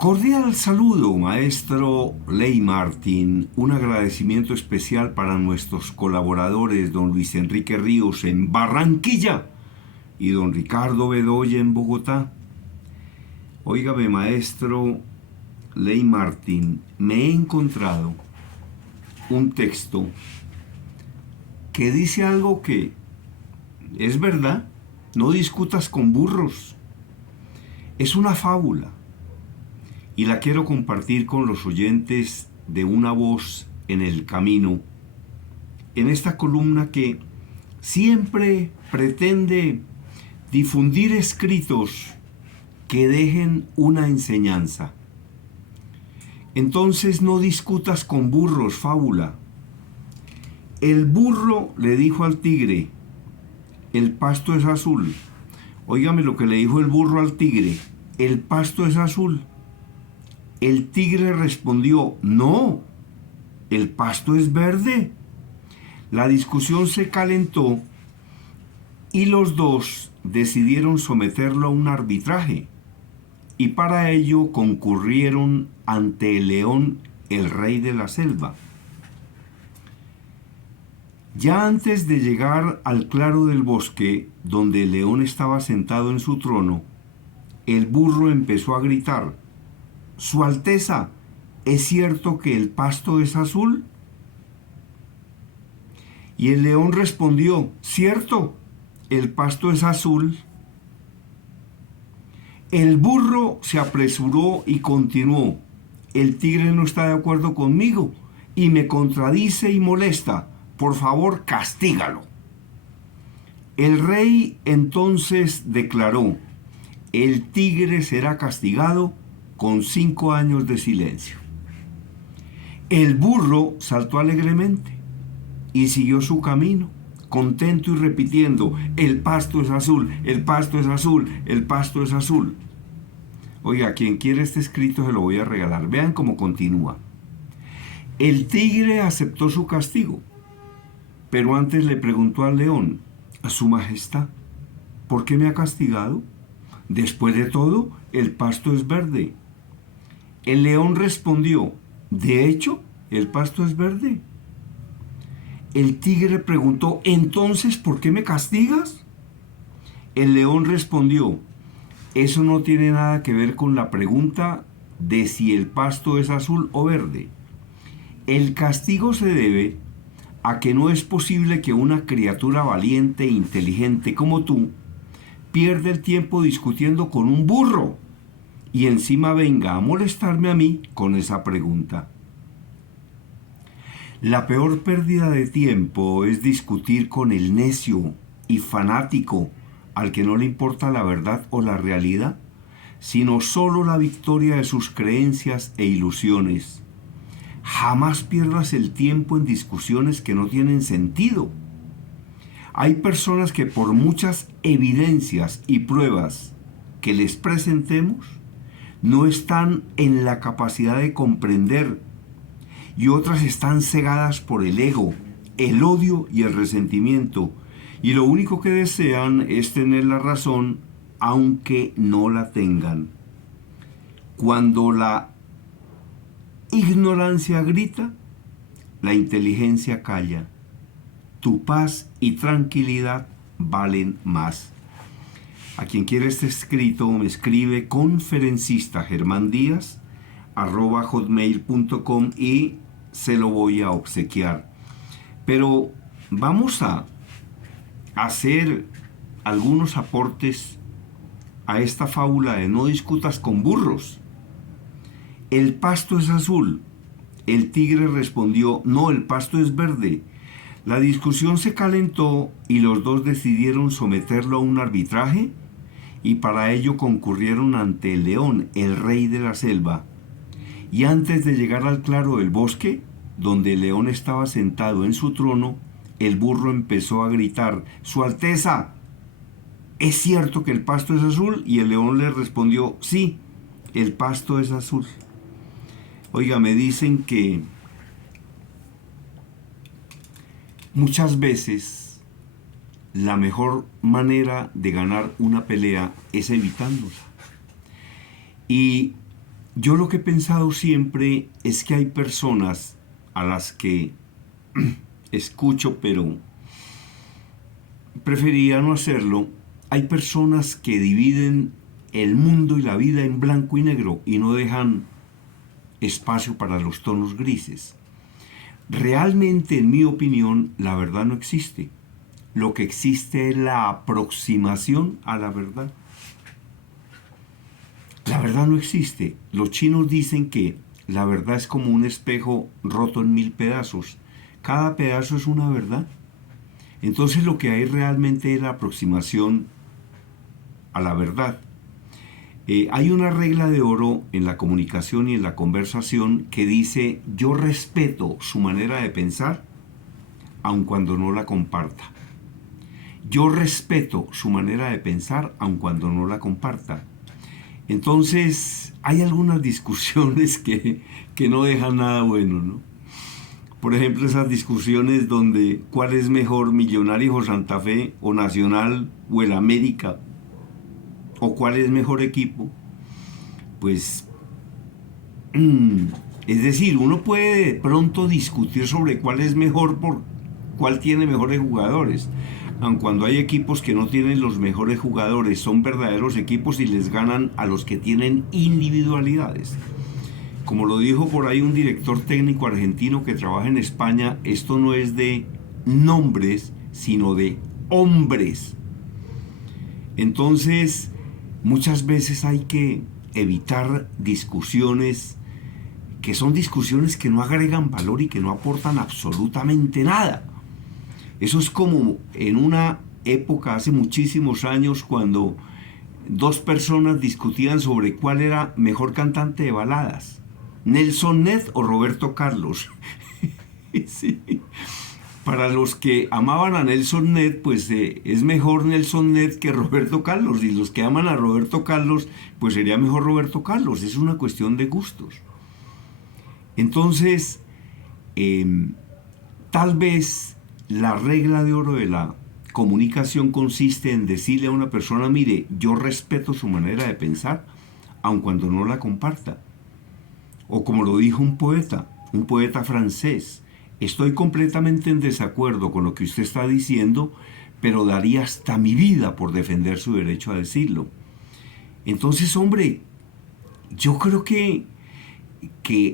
Cordial saludo, maestro Ley Martín. Un agradecimiento especial para nuestros colaboradores, don Luis Enrique Ríos en Barranquilla y don Ricardo Bedoya en Bogotá. Óigame, maestro Ley Martín, me he encontrado un texto que dice algo que es verdad. No discutas con burros. Es una fábula. Y la quiero compartir con los oyentes de Una Voz en el Camino, en esta columna que siempre pretende difundir escritos que dejen una enseñanza. Entonces no discutas con burros, fábula. El burro le dijo al tigre, el pasto es azul. Óigame lo que le dijo el burro al tigre, el pasto es azul. El tigre respondió, no, el pasto es verde. La discusión se calentó y los dos decidieron someterlo a un arbitraje. Y para ello concurrieron ante el león, el rey de la selva. Ya antes de llegar al claro del bosque, donde el león estaba sentado en su trono, el burro empezó a gritar, «Su Alteza, ¿es cierto que el pasto es azul?» Y el león respondió, «Cierto, el pasto es azul». El burro se apresuró y continuó, «El tigre no está de acuerdo conmigo y me contradice y molesta. Por favor, castígalo». El rey entonces declaró, «El tigre será castigado con 5 años de silencio». El burro saltó alegremente y siguió su camino, contento y repitiendo, «El pasto es azul, el pasto es azul, el pasto es azul». Oiga, quien quiere este escrito se lo voy a regalar. Vean cómo continúa. El tigre aceptó su castigo, pero antes le preguntó al león, «A su majestad, ¿por qué me ha castigado? Después de todo, el pasto es verde». El león respondió, «De hecho, el pasto es verde». El tigre preguntó, «Entonces, ¿por qué me castigas?» El león respondió, «Eso no tiene nada que ver con la pregunta de si el pasto es azul o verde. El castigo se debe a que no es posible que una criatura valiente e inteligente como tú pierda el tiempo discutiendo con un burro y encima venga a molestarme a mí con esa pregunta». La peor pérdida de tiempo es discutir con el necio y fanático al que no le importa la verdad o la realidad, sino solo la victoria de sus creencias e ilusiones. Jamás pierdas el tiempo en discusiones que no tienen sentido. Hay personas que por muchas evidencias y pruebas que les presentemos, no están en la capacidad de comprender, y otras están cegadas por el ego, el odio y el resentimiento, y lo único que desean es tener la razón, aunque no la tengan. Cuando la ignorancia grita, la inteligencia calla. Tu paz y tranquilidad valen más. A quien quiera este escrito me escribe conferencistagermandíaz@hotmail.com y se lo voy a obsequiar. Pero vamos a hacer algunos aportes a esta fábula de no discutas con burros. El pasto es azul. El tigre respondió, no, el pasto es verde. La discusión se calentó y los dos decidieron someterlo a un arbitraje, y para ello concurrieron ante el león, el rey de la selva. Y antes de llegar al claro del bosque, donde el león estaba sentado en su trono, el burro empezó a gritar, «Su Alteza, ¿es cierto que el pasto es azul?» Y el león le respondió, «Sí, el pasto es azul». Oiga, me dicen que muchas veces la mejor manera de ganar una pelea es evitándola. Y Yo lo que he pensado siempre es que hay personas a las que escucho, pero preferiría no hacerlo. Hay personas que dividen el mundo y la vida en blanco y negro y no dejan espacio para los tonos grises. Realmente, en mi opinión, la verdad no existe. Lo que existe es la aproximación a la verdad. La verdad no existe. Los chinos dicen que la verdad es como un espejo roto en 1000 pedazos. Cada pedazo es una verdad. Entonces lo que hay realmente es la aproximación a la verdad. Hay una regla de oro en la comunicación y en la conversación que dice: yo respeto su manera de pensar, aun cuando no la comparta. Yo respeto su manera de pensar, aun cuando no la comparta. Entonces, hay algunas discusiones que no dejan nada bueno, ¿no? Por ejemplo, esas discusiones donde cuál es mejor, Millonarios o Santa Fe, o Nacional o el América, o cuál es mejor equipo. Pues, es decir, uno puede de pronto discutir sobre cuál es mejor por cuál tiene mejores jugadores. Aun cuando hay equipos que no tienen los mejores jugadores, son verdaderos equipos y les ganan a los que tienen individualidades. Como lo dijo por ahí un director técnico argentino que trabaja en España, esto no es de nombres, sino de hombres. Entonces, muchas veces hay que evitar discusiones que son discusiones que no agregan valor y que no aportan absolutamente nada. Eso es como en una época, hace muchísimos años, cuando dos personas discutían sobre cuál era mejor cantante de baladas, Nelson Ned o Roberto Carlos. Sí. Para los que amaban a Nelson Ned, pues es mejor Nelson Ned que Roberto Carlos, y los que aman a Roberto Carlos, pues sería mejor Roberto Carlos. Es una cuestión de gustos. Entonces, tal vez la regla de oro de la comunicación consiste en decirle a una persona: mire, yo respeto su manera de pensar, aun cuando no la comparta. O como lo dijo un poeta francés: estoy completamente en desacuerdo con lo que usted está diciendo, pero daría hasta mi vida por defender su derecho a decirlo. Entonces, hombre, yo creo que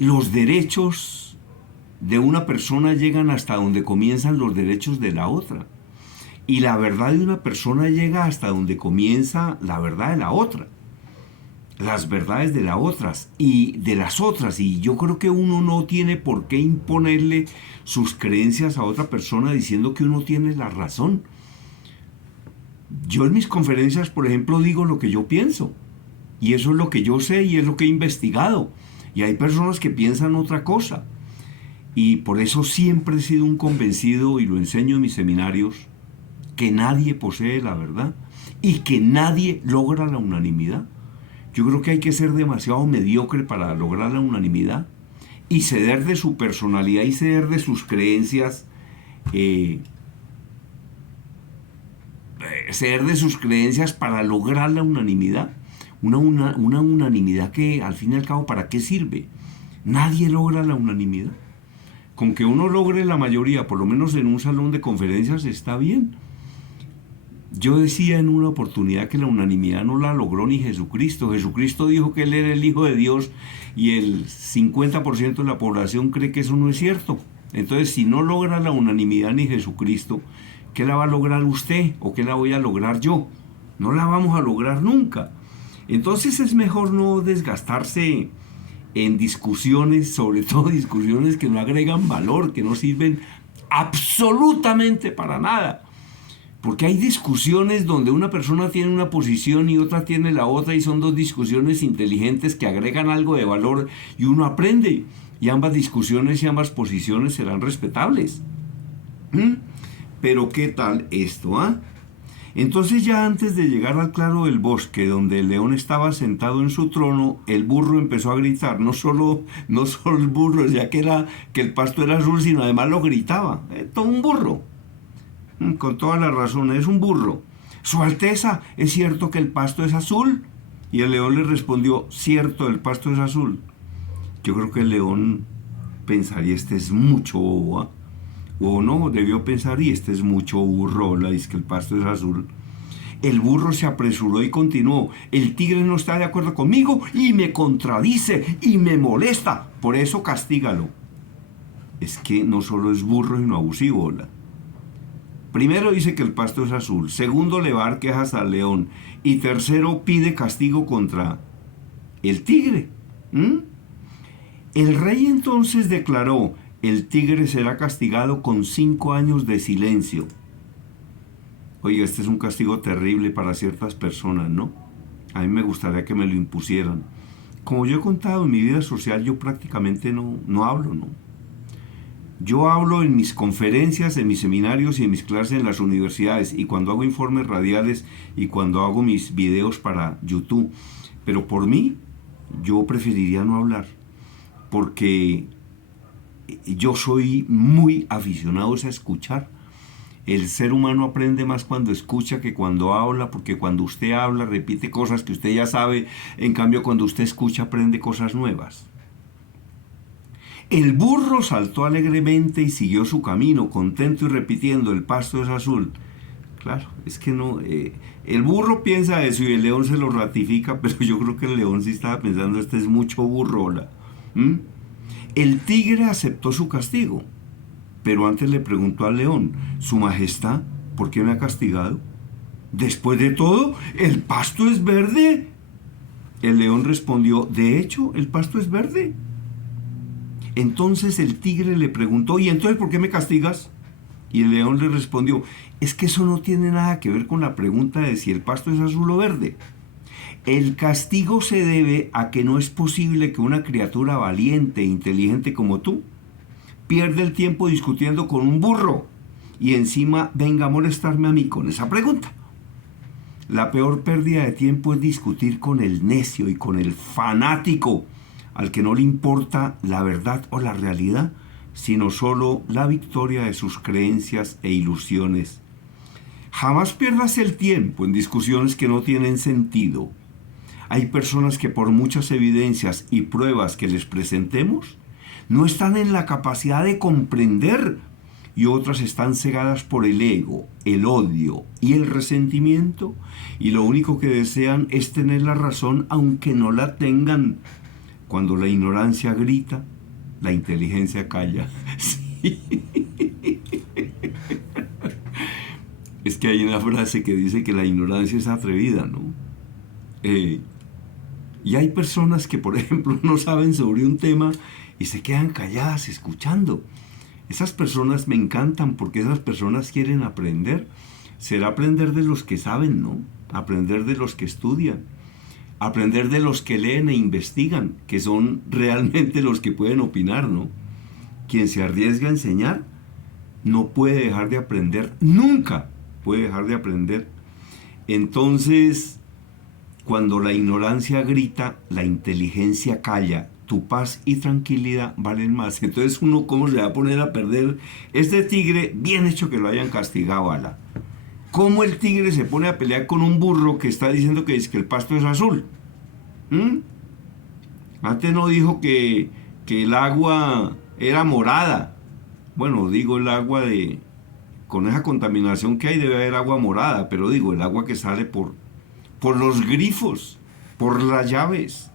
los derechos de una persona llegan hasta donde comienzan los derechos de la otra. Y la verdad de una persona llega hasta donde comienza la verdad de la otra. Las verdades de las otras y de las otras. Y yo creo que uno no tiene por qué imponerle sus creencias a otra persona diciendo que uno tiene la razón. Yo en mis conferencias, por ejemplo, digo lo que yo pienso. Y eso es lo que yo sé y es lo que he investigado. Y hay personas que piensan otra cosa. Y por eso siempre he sido un convencido, y lo enseño en mis seminarios, que nadie posee la verdad y que nadie logra la unanimidad. Yo creo que hay que ser demasiado mediocre para lograr la unanimidad y ceder de su personalidad y ceder de sus creencias, para lograr la unanimidad. Una unanimidad que, al fin y al cabo, ¿para qué sirve? Nadie logra la unanimidad. Con que uno logre la mayoría, por lo menos en un salón de conferencias, está bien. Yo decía en una oportunidad que la unanimidad no la logró ni Jesucristo. Jesucristo dijo que Él era el Hijo de Dios y el 50% de la población cree que eso no es cierto. Entonces, si no logra la unanimidad ni Jesucristo, ¿qué la va a lograr usted o qué la voy a lograr yo? No la vamos a lograr nunca. Entonces es mejor no desgastarse en discusiones, sobre todo discusiones que no agregan valor, que no sirven absolutamente para nada. Porque hay discusiones donde una persona tiene una posición y otra tiene la otra, y son dos discusiones inteligentes que agregan algo de valor y uno aprende. Y ambas discusiones y ambas posiciones serán respetables. Pero ¿qué tal esto, Entonces, ya antes de llegar al claro del bosque, donde el león estaba sentado en su trono, el burro empezó a gritar. No solo el burro, ya que el pasto era azul, sino además lo gritaba. Todo un burro. Con toda la razón, es un burro. Su Alteza, ¿es cierto que el pasto es azul? Y el león le respondió, cierto, el pasto es azul. Yo creo que el león pensaría, este es mucho boba. O no, debió pensar, y este es mucho burro, la dice que el pasto es azul. El burro se apresuró y continuó, el tigre no está de acuerdo conmigo y me contradice y me molesta, por eso castígalo. Es que no solo es burro sino abusivo, ¿la? Primero dice que el pasto es azul, segundo le va a dar quejas al león y tercero pide castigo contra el tigre. El rey entonces declaró, el tigre será castigado con 5 años de silencio. Oiga, este es un castigo terrible para ciertas personas, ¿no? A mí me gustaría que me lo impusieran. Como yo he contado en mi vida social, yo prácticamente no hablo, ¿no? Yo hablo en mis conferencias, en mis seminarios y en mis clases en las universidades y cuando hago informes radiales y cuando hago mis videos para YouTube. Pero por mí, yo preferiría no hablar porque yo soy muy aficionado a escuchar. El ser humano aprende más cuando escucha que cuando habla, porque cuando usted habla repite cosas que usted ya sabe, en cambio cuando usted escucha aprende cosas nuevas. El burro saltó alegremente y siguió su camino, contento y repitiendo, el pasto es azul. Claro, es que no, el burro piensa eso y el león se lo ratifica, pero yo creo que el león sí estaba pensando, este es mucho burrola. El tigre aceptó su castigo, pero antes le preguntó al león, Su Majestad, ¿por qué me ha castigado? Después de todo, ¿el pasto es verde? El león respondió, de hecho, el pasto es verde. Entonces el tigre le preguntó, ¿y entonces por qué me castigas? Y el león le respondió, es que eso no tiene nada que ver con la pregunta de si el pasto es azul o verde. El castigo se debe a que no es posible que una criatura valiente e inteligente como tú pierda el tiempo discutiendo con un burro y encima venga a molestarme a mí con esa pregunta. La peor pérdida de tiempo es discutir con el necio y con el fanático al que no le importa la verdad o la realidad, sino solo la victoria de sus creencias e ilusiones. Jamás pierdas el tiempo en discusiones que no tienen sentido. Hay personas que por muchas evidencias y pruebas que les presentemos, no están en la capacidad de comprender y otras están cegadas por el ego, el odio y el resentimiento y lo único que desean es tener la razón aunque no la tengan. Cuando la ignorancia grita, la inteligencia calla. Sí. Es que hay una frase que dice que la ignorancia es atrevida, ¿no? Y hay personas que, por ejemplo, no saben sobre un tema y se quedan calladas escuchando. Esas personas me encantan porque esas personas quieren aprender. Será aprender de los que saben, ¿no? Aprender de los que estudian. Aprender de los que leen e investigan, que son realmente los que pueden opinar, ¿no? Quien se arriesga a enseñar no puede dejar de aprender, nunca puede dejar de aprender. Entonces, cuando la ignorancia grita, la inteligencia calla, tu paz y tranquilidad valen más. Entonces uno, ¿cómo se va a poner a perder? Este tigre, bien hecho que lo hayan castigado, ala. ¿Cómo el tigre se pone a pelear con un burro que está diciendo que el pasto es azul? Antes no dijo que el agua era morada. Bueno, digo el agua con esa contaminación que hay debe haber agua morada, pero digo el agua que sale por los grifos, por las llaves.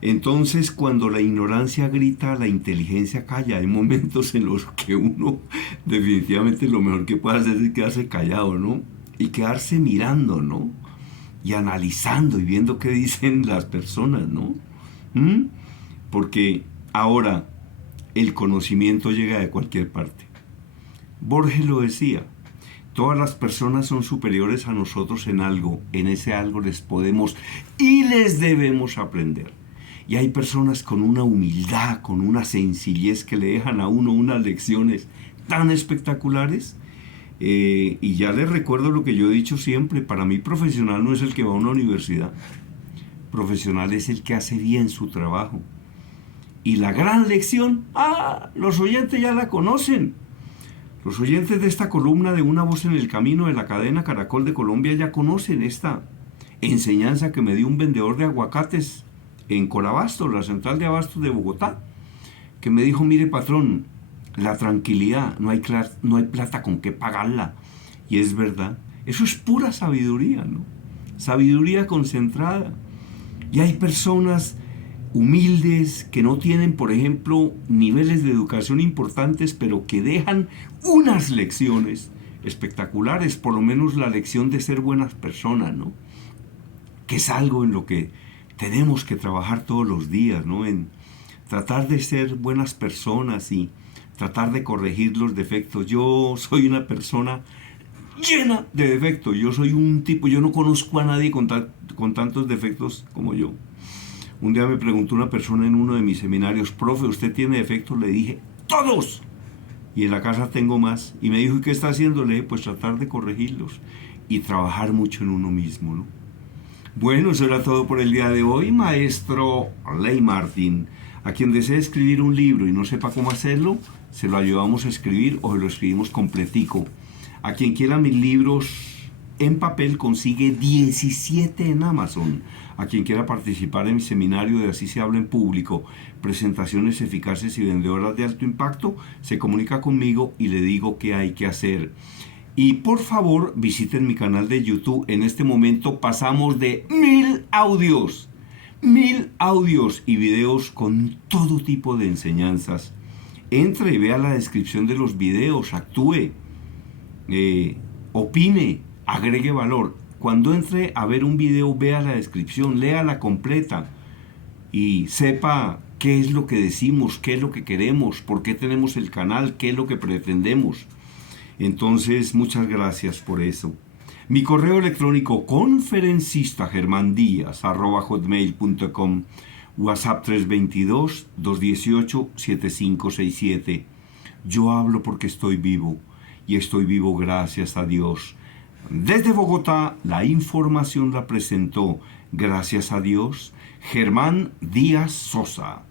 Entonces, cuando la ignorancia grita, la inteligencia calla. Hay momentos en los que uno definitivamente lo mejor que puede hacer es quedarse callado, ¿no? Y quedarse mirando, ¿no? Y analizando y viendo qué dicen las personas, ¿no? Porque ahora el conocimiento llega de cualquier parte. Borges lo decía, todas las personas son superiores a nosotros en algo, en ese algo les podemos y les debemos aprender. Y hay personas con una humildad, con una sencillez que le dejan a uno unas lecciones tan espectaculares. Y ya les recuerdo lo que yo he dicho siempre, para mí profesional no es el que va a una universidad. Profesional es el que hace bien su trabajo. Y la gran lección, los oyentes ya la conocen. Los oyentes de esta columna de Una Voz en el Camino de la cadena Caracol de Colombia ya conocen esta enseñanza que me dio un vendedor de aguacates en Corabasto, la central de abastos de Bogotá, que me dijo, mire patrón, la tranquilidad, no hay plata con qué pagarla. Y es verdad, eso es pura sabiduría, ¿no? Sabiduría concentrada. Y hay personas humildes que no tienen, por ejemplo, niveles de educación importantes, pero que dejan unas lecciones espectaculares, por lo menos la lección de ser buenas personas, ¿no? Que es algo en lo que tenemos que trabajar todos los días, ¿no? En tratar de ser buenas personas y tratar de corregir los defectos. Yo soy una persona llena de defectos. Yo soy un tipo, yo no conozco a nadie con tantos defectos como yo. Un día me preguntó una persona en uno de mis seminarios, profe, ¿usted tiene defectos? Le dije, ¡todos! Y en la casa tengo más. Y me dijo, ¿y qué está haciendo? Le dije, pues tratar de corregirlos y trabajar mucho en uno mismo, ¿no? Bueno, eso era todo por el día de hoy, maestro Ley Martín. A quien desee escribir un libro y no sepa cómo hacerlo, se lo ayudamos a escribir o se lo escribimos completico. A quien quiera mis libros en papel, consigue 17 en Amazon. A quien quiera participar en mi seminario de Así se habla en público, presentaciones eficaces y vendedoras de alto impacto, se comunica conmigo y le digo qué hay que hacer. Y por favor, visiten mi canal de YouTube. En este momento pasamos de 1000 audios. 1000 audios y videos con todo tipo de enseñanzas. Entre y vea la descripción de los videos, actúe, opine, agregue valor. Cuando entre a ver un video, vea la descripción, léala completa y sepa qué es lo que decimos, qué es lo que queremos, por qué tenemos el canal, qué es lo que pretendemos. Entonces, muchas gracias por eso. Mi correo electrónico conferencistagermandías@hotmail.com, WhatsApp 322-218-7567. Yo hablo porque estoy vivo y estoy vivo gracias a Dios. Desde Bogotá, la información la presentó, gracias a Dios, Germán Díaz Sosa.